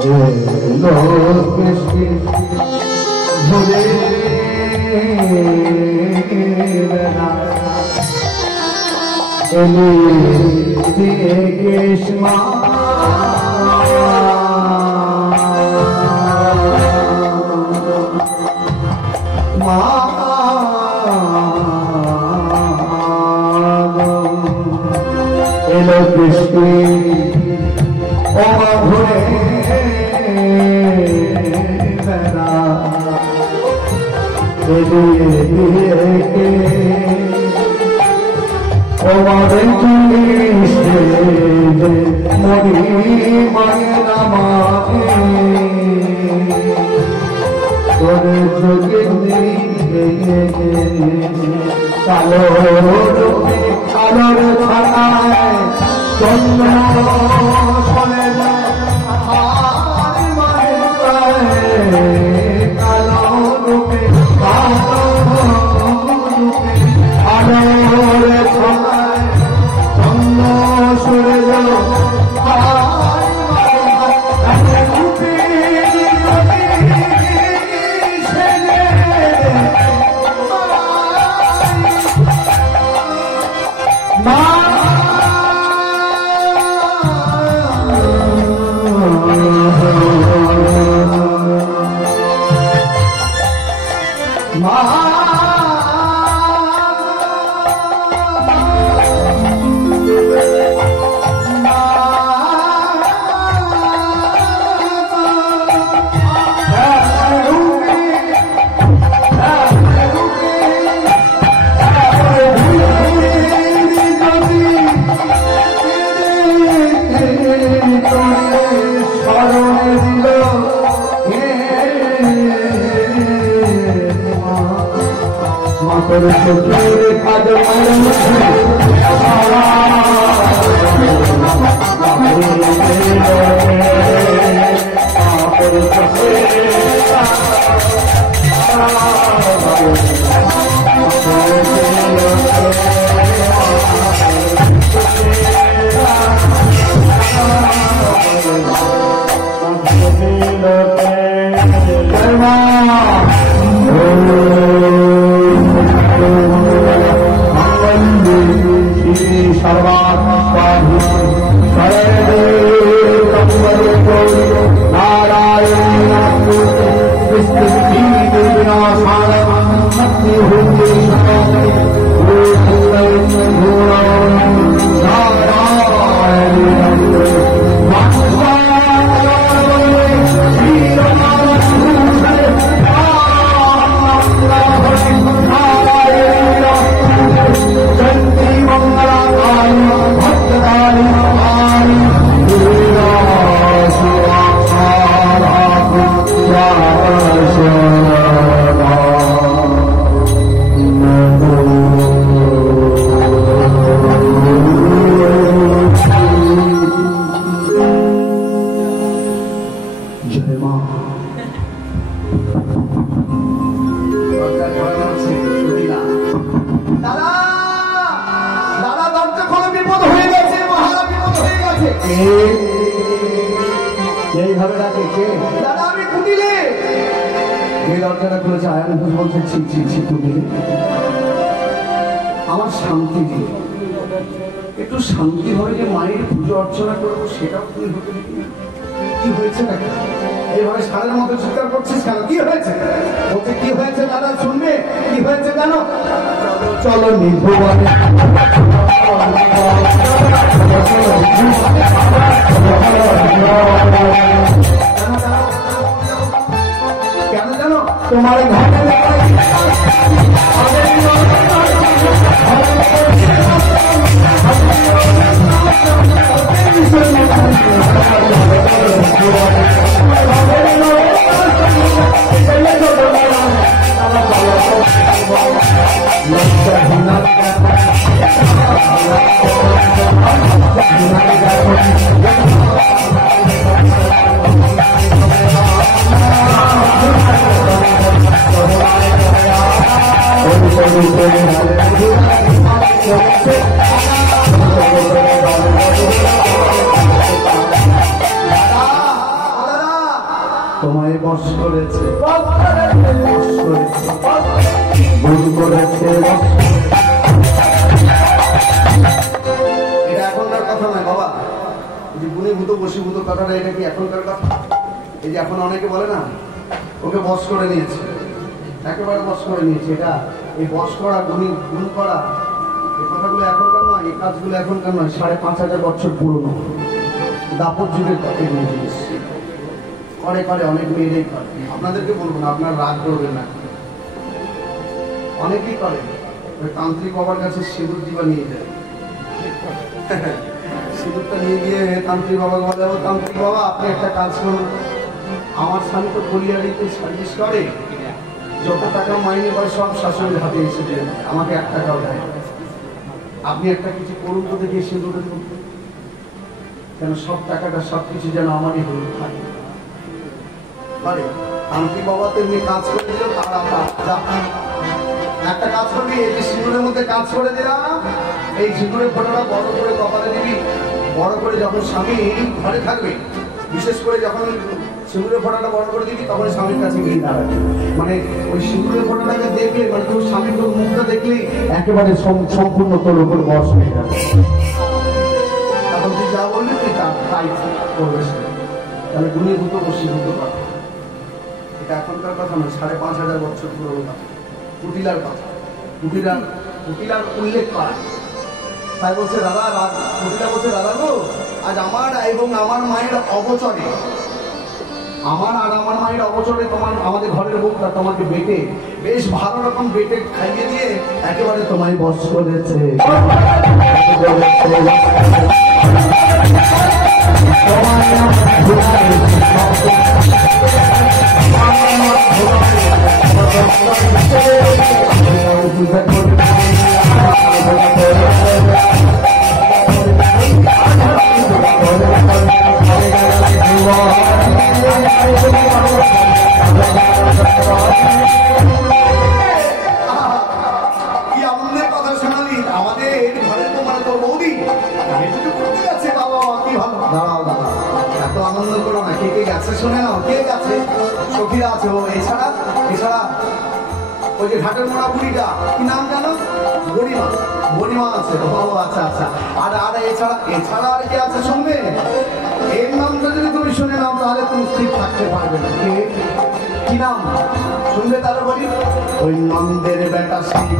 ঘুরে কৃষ্ণা এলো কৃষ্ণ ও ঘুরে বেড়া ও মারে কৃষ্ণ মরি মায়েরা মায়ে তোরে যোগে কালো কালোর ছাড়ায় চন্দ্র চলে কালো রূপে কালো রূপে আলোর ছাড়ায় চন্দ্র সরে গেল আমার শান্তি দিয়ে একটু শান্তি ভাবে যে মায়ের পুজো অর্চনা করবো সেটাও তুমি হতে দিবি না। কি হয়েছে নাকি এইভাবে সারের মতো চিৎকার করছিস কেন? কি হয়েছে? বলতে কি হয়েছে দাদা শুনবে? কি হয়েছে জানো? চলো নিভুবনে কেন জানো? তোমার ঘরে তোমায় বশ করেছে, বশ করেছে, ভুল করেছে। এটা এখনকার কথা নয় বাবা, যে গুণীভূত বশীভূত কথাটা, এটা কি এখনকার কথা? এই যে এখন অনেকে বলে না ওকে বশ করে নিয়েছে, একেবারে বশ করে নিয়েছে। এটা এই বশ করা, গুণ করা, এই কথাগুলো এখনকার নয়, এই কাজগুলো এখনকার নয়, 5,500 বছর পুরনো দাপট যুগের কথা জিনিস। করে করে অনেক মেয়েরাই করে, আপনাদেরকে বলবো না, আপনার রাগ করবেন না, অনেকেই করে। তান্ত্রিক বাবার কাছে সিঁদুর দিবা নিয়ে যায়, সিঁদুরটা নিয়ে গিয়ে তান্ত্রিক বাবা বলে, ও তান্ত্রিক বাবা আপনি একটা কাজ করুন, আমার স্বামী তো কোরিয়ারিতে সার্ভিস করে, যত টাকা মাইনে পায় সব শাশুড়ির হাতে এসে দেয়, আমাকে 1 টাকাও দেয়, আপনি একটা কিছু করুন তো দেখি সিঁদুরে দেব, কেন সব টাকাটা সবকিছু যেন আমারই হয়ে থাকে। মানে তান্ত্রিক বাবা তো এমনি কাজ করে দিল, একটা কাজ করবি, এই যে সিঁদুরের মধ্যে কাজ করে দিলাম, এই সিঁদুরের ফোঁটাটা বড় করে কপালে দিবি, বড় করে যখন স্বামী ঘরে থাকবে, বিশেষ করে যখন সিঁদুরের ফোঁটাটা বড় করে দিবি, তখন স্বামীর কাছে গিয়ে দাঁড়াবে। মানে ওই সিঁদুরের ফোঁটাটাকে দেখলে, মানে তোর স্বামীর তোর মুখটা দেখলেই একেবারে সম্পূর্ণ তোর উপর বশ হয়ে যাবে। তখন তুই যা বলবি তুই তাই করবে, তাহলে গুণীভূত বশীভূত কথা। এটা এখনকার কথা নয়, 5,500 বছর পুরনো কথা, কুটিলার কথা, কুটিলার উল্লেখ করা। তাই বলছে দাদা, কুটিলা বলছে দাদা গো, আজ আমার এবং আমার মায়ের অবচরে, আমার আর আমার মায়ের অবচরে আমাদের ঘরের বউটা তোমাকে বেটে, বেশ ভালো রকম বেটে খাইয়ে দিয়ে একেবারে তোমায় বশ করেছে। কি আনন্দের কথা শোনালি, আমাদের ঘরের তো মানে তোর বৌদি করতে যাচ্ছে, বাবা কি ভালো। দাঁড়াও দাঁড়াও, এত আনন্দ করো না, কে কে গেছে শুনে নাও, কে গেছে? সখীরা আছে, ও এছাড়া ওই যে ঘাটের মোড়া বুড়িটা, কি নাম জানো? বড়িমা আছে। ও আচ্ছা আচ্ছা। আর এছাড়া আর কি আছে শুনবে? এর নামটা যদি তুমি শুনে নাও তাহলে তুমি স্থির থাকতে পারবে না। কি নাম শুনবে তাহলে বলি? ওই নন্দের বেটা শিব।